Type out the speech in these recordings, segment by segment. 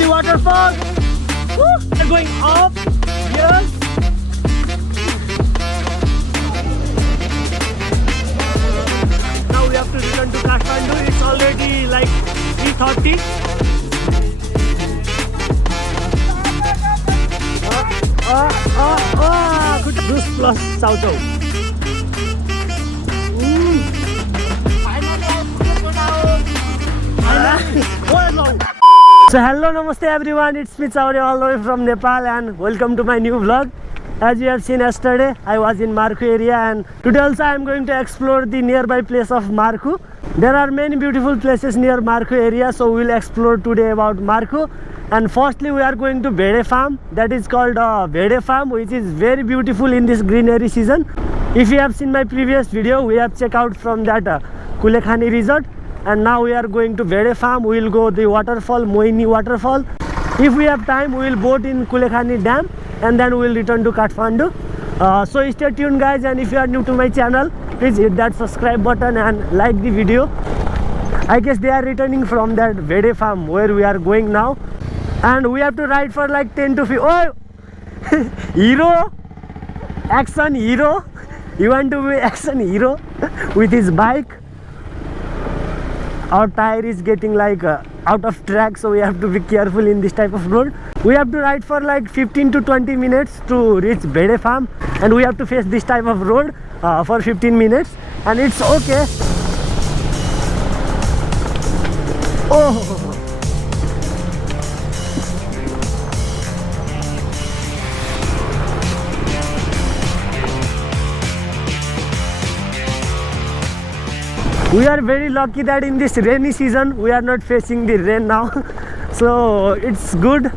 the waterfall. Woo! We're going up here. Now we have to return to Kathmandu. It's already like 3:30. Juice plus sauto. So hello, namaste everyone, it's me Chaurey all the way from Nepal and welcome to my new vlog. As you have seen yesterday, I was in Markhu area and today also I am going to explore the nearby place of Markhu. There are many beautiful places near Markhu area, so we will explore today about Markhu. And firstly we are going to Bede farm, that is called Bede farm, which is very beautiful in this greenery season. If you have seen my previous video, we have checked out from that Kulekhani resort. And now we are going to Bede farm. We will go the waterfall, Mohini Waterfall. If we have time, we will boat in Kulekhani dam and then we will return to Kathmandu. So stay tuned guys, and if you are new to my channel, please hit that subscribe button and like the video. I guess they are returning from that Bede farm where we are going now, and we have to ride for like 10 to 15. Oh, hero, action hero. You want to be action hero with his bike. Our tire is getting like out of track, so we have to be careful in this type of road. We have to ride for like 15 to 20 minutes to reach Bede farm, and we have to face this type of road for 15 minutes, and it's okay. Oh, we are very lucky that in this rainy season we are not facing the rain now. So it's good.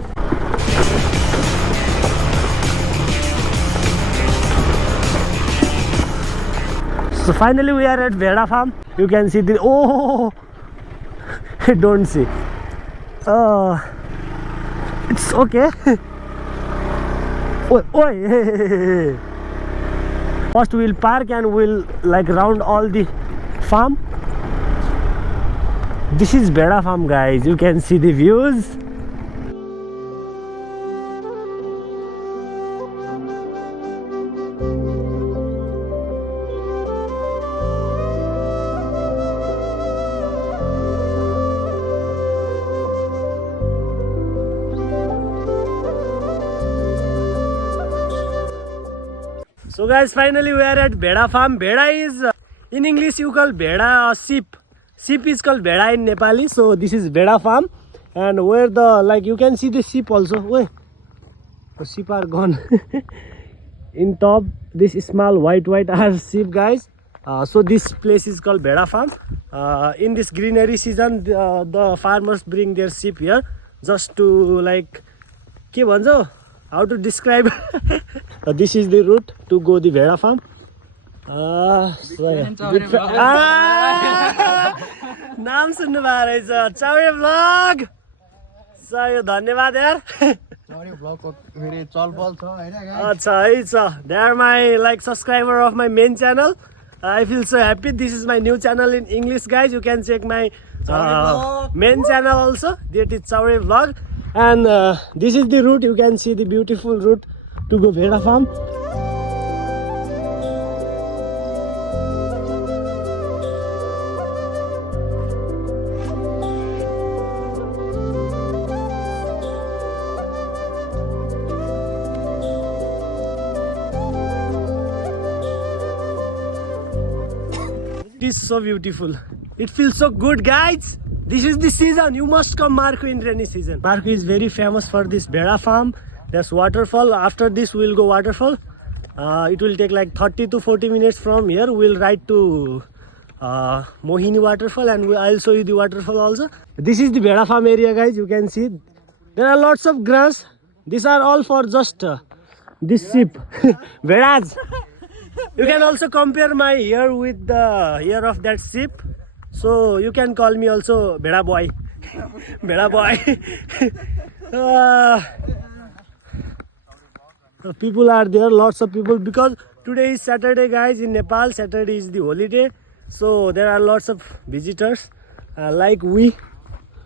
So finally we are at Bede farm. You can see the don't see. It's okay. First we'll park and we'll like round all the farm. This is Bede farm guys, you can see the views. So guys, finally we are at Bede farm. Bede is in English you call Bede sheep. Sheep is called Bede in Nepali. So this is Bede farm, and where the like you can see the sheep also. Wait, the sheep are gone. In top, this small white are sheep guys. So this place is called Bede farm. In this greenery season, the farmers bring their sheep here just to like ke bhancha, how to describe. This is the route to go the Bede farm. नाम सुन्नु भएको रहेछ, Chaure vlog. सही हो, धन्यवाद यार। चौरे भ्लगको फेरि चलबल छ हैन गाइस। अच्छा है छ। They are my like subscriber of my main channel. I feel so happy. This is my new channel in English guys. You can check my main channel also. That is Chaurey vlog. And this is the route. You can see the beautiful route to go Bede farm. It is so beautiful. It feels so good guys. This is the season. You must come Markhu in rainy season. Markhu is very famous for this Bede farm. There's waterfall. After this we will go waterfall. It will take like 30 to 40 minutes from here. We'll ride to Mohini Waterfall, and I'll show you the waterfall also. This is the Bede farm area guys. You can see there are lots of grass. These are all for just this sheep. Bedas. You can also compare my hair with the hair of that sheep. So you can call me also Beda boy. Beda boy. People are there, lots of people, because today is Saturday guys. In Nepal, Saturday is the holiday. So there are lots of visitors like we.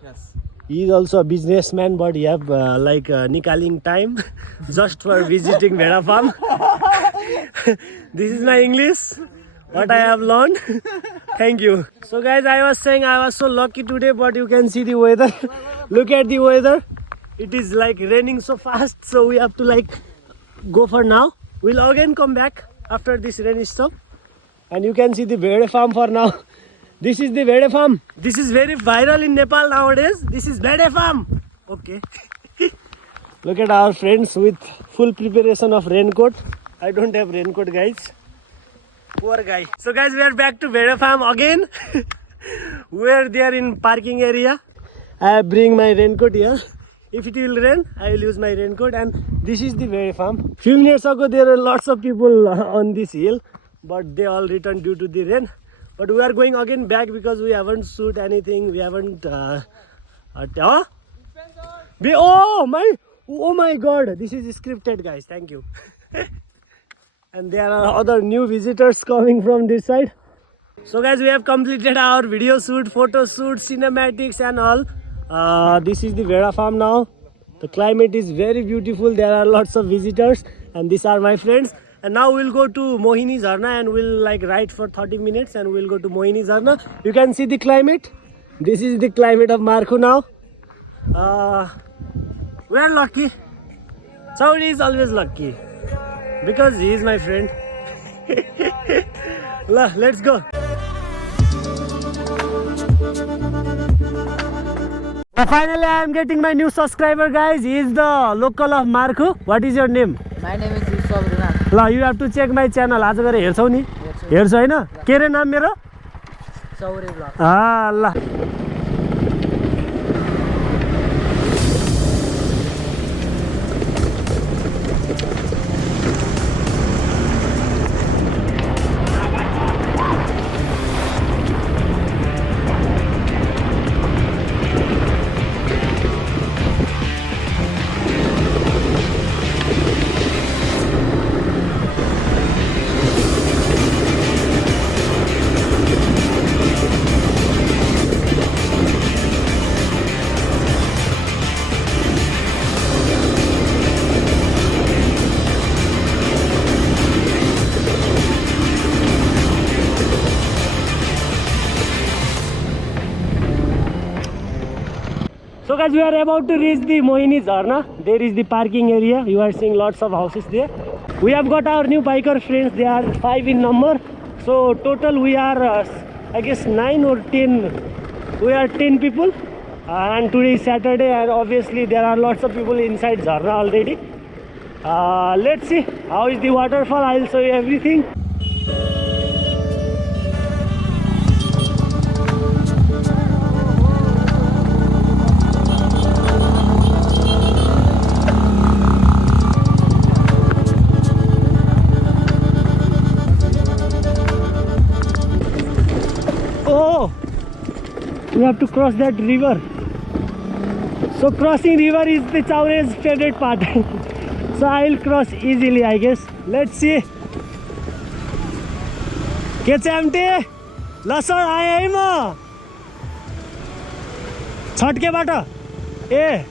Yes. He is also a businessman, but he have nikaling time just for visiting Bheda farm. This is my English, what I have learned. Thank you. So guys, I was saying I was so lucky today, but you can see the weather. Look at the weather. It is like raining so fast, so we have to like go for now. We'll again come back after this rain stop. And you can see the Bheda farm for now. This is the Bheda farm. This is very viral in Nepal nowadays. This is Bheda farm. Okay. Look at our friends with full preparation of raincoat. I don't have raincoat, guys. Poor guy. So guys, we are back to Bheda farm again. We are there in parking area. I bring my raincoat here. If it will rain, I will use my raincoat. And this is the Bheda farm. Few minutes ago, there were lots of people on this hill, but they all returned due to the rain. But we are going again back because we haven't shoot anything. We haven't. Oh my God! This is scripted, guys. Thank you. And there are other new visitors coming from this side. So guys, we have completed our video shoot, photo shoot, cinematics and all. This is the Bheda farm now. The climate is very beautiful. There are lots of visitors, and these are my friends. And now we'll go to Mohini Jharna and we'll like ride for 30 minutes and we'll go to Mohini Jharna. You can see the climate. This is the climate of Markhu now. We are lucky. Chaurey is always lucky because he is my friend. Let's go. Finally, I am getting my new subscriber, guys. He is the local of Markhu. What is your name? My name is Yusuf. You have to check my channel. आज गएर हेर्छौ नि? हेर्छौ हैन? के रे नाम मेरो? Chaureyvlog. ल. So guys, we are about to reach the Mohini Jharna. There is the parking area. You are seeing lots of houses there. We have got our new biker friends. They are 5 in number. So total we are, I guess 9 or 10. We are 10 people. And today is Saturday, and obviously there are lots of people inside Jharna already. Let's see how is the waterfall. I will show you everything. We have to cross that river. So crossing river is the Chaurey's favorite part. So I will cross easily, I guess. Let's see. के चाहिँ आमटे लसर आए है म छटकेबाट ए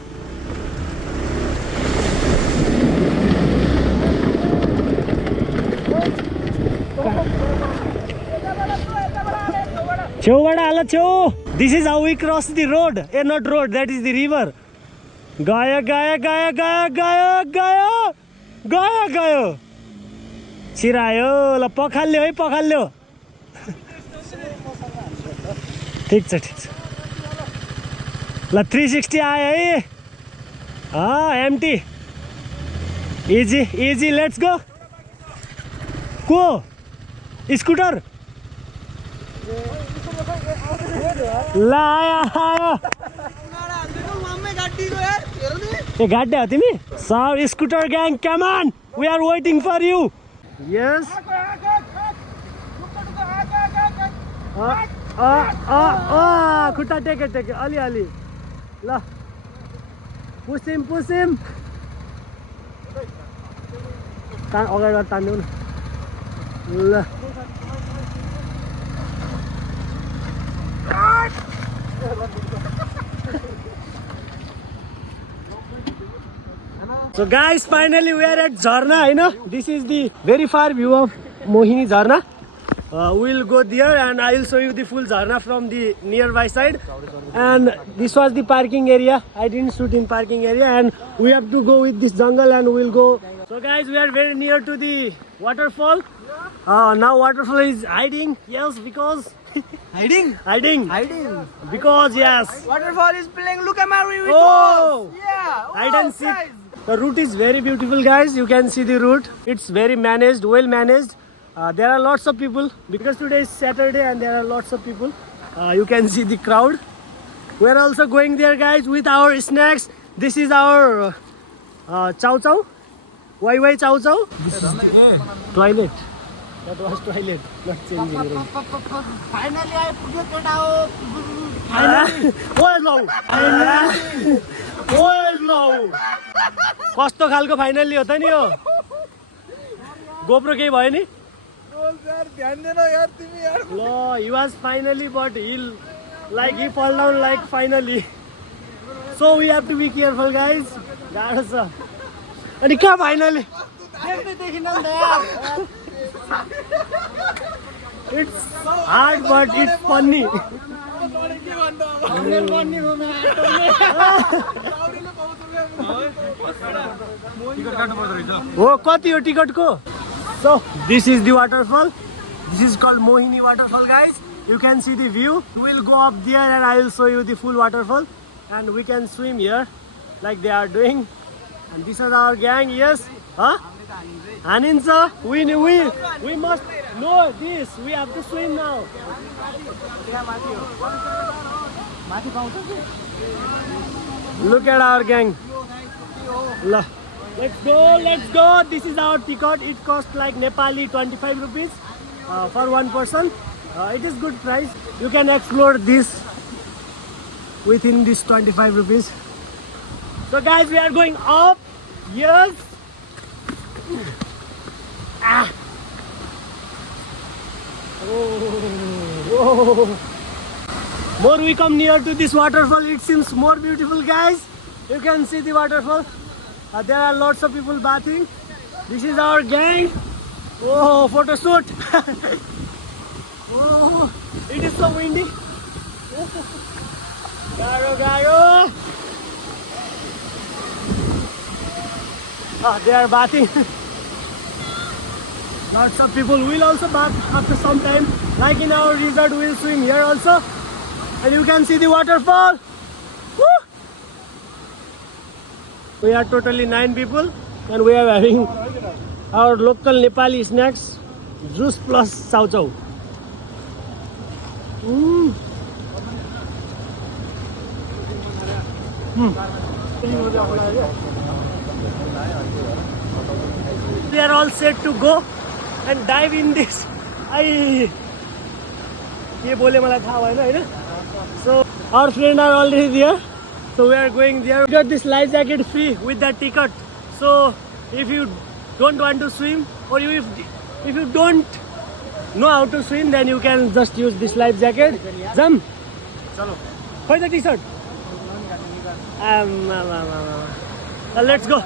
छेउबाट हाल छेउ. This is how we cross the road. Not road, that is the river. Gaya gaya gaya gaya gaya gaya gaya gaya. छिरायो ल पखाल्यो है पखाल्यो. ठीक छ ल 360 आयो है. एम्टी इजी लेट्स गो. को स्कूटर ला आयो ए गाडी हो तिमी. Sir scooter gang come on, we are waiting for you. Yes खुट्टा टेके अलि ल पुसिम अगाडि तान्नु न ल. So guys, finally we are at Jharna, you know. This is the very far view of Mohini Jharna. We'll go there and I'll show you the full Jharna from the nearby side. And this was the parking area. I didn't shoot in parking area and we have to go with this jungle and we'll go. So guys, we are very near to the waterfall. Now waterfall is hiding. Yes, because Hiding? hiding. Hiding. Because yes. Waterfall is playing. Look at Mary with Oh! us. Yeah. Hide and seek. The route is very beautiful, guys. You can see the route. It's very managed, well managed. There are lots of people because today is Saturday and there are lots of people. You can see the crowd. We are also going there, guys, with our snacks. This is our chow chow. Why chow chow? This is the toilet. That was toilet, not changing room. Finally, I put it out. कस्तो खालको finally हो त नि यो GoPro केही भयो नि ल he was finally but he fall down like finally, so we have to be careful, guys. गाह्रो छ अनि कहाँ finally it's hard but it's funny. Oh, कति हो टिकटको? So this is the waterfall. This is called Mohini Waterfall, guys. You can see the view. We'll go up there and I will show you the full waterfall. And we can swim here like they are doing. And this is our gang. Yes. Huh? Aninsa, we must know this. We have to swim now. Look at our gang. Let's go. This is our ticket. It costs like Nepali 25 rupees for one person. It is good price. You can explore this within this 25 rupees. So guys, we are going up. Yes. Oh. More we come near to this waterfall, it seems more beautiful, guys. You can see the waterfall. There are lots of people bathing. This is our gang. Oh, photo shoot. Oh, it is so windy. Garo. They are bathing. Lots of people will also bath after some time. Like in our resort, we will swim here also. And you can see the waterfall. Woo! We are totally 9 people and we are having our local Nepali snacks, juice plus chow chow. We are all set to go and dive in this. So our friends are already there. So we are going there. We got this life jacket free with that ticket. So if you don't want to swim or if you don't know how to swim, then you can just use this life jacket. Jump. Where's the t-shirt? Let's go.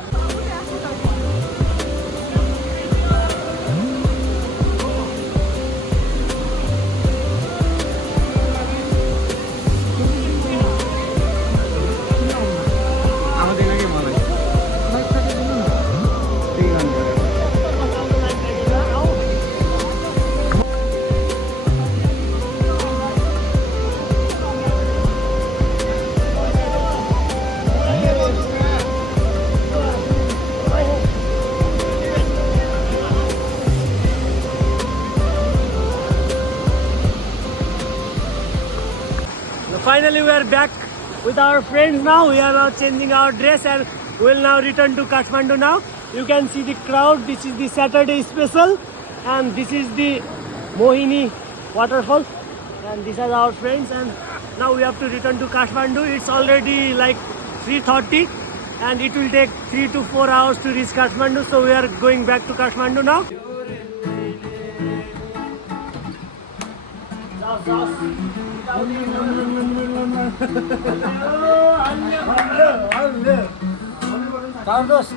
Finally, we are back with our friends now. We are now changing our dress and we will now return to Kathmandu now. You can see the crowd. This is the Saturday special and this is the Mohini Waterfall. And these are our friends and now we have to return to Kathmandu. It's already like 3:30 and it will take 3 to 4 hours to reach Kathmandu. So we are going back to Kathmandu now. Carlos.